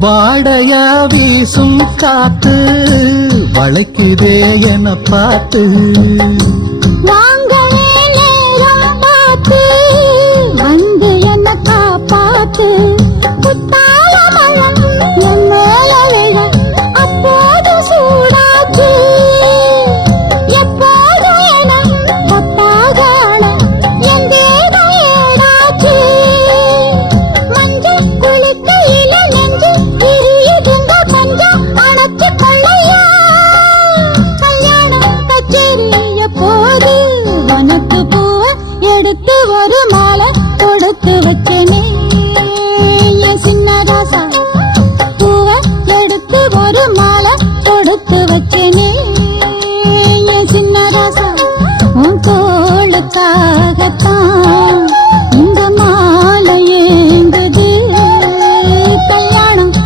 வாடையா வீசும் காத்து வளைக்குதே என பார்த்து வாங்கவே நேரம் பார்த்து வந்து என்ன காப்பாத்து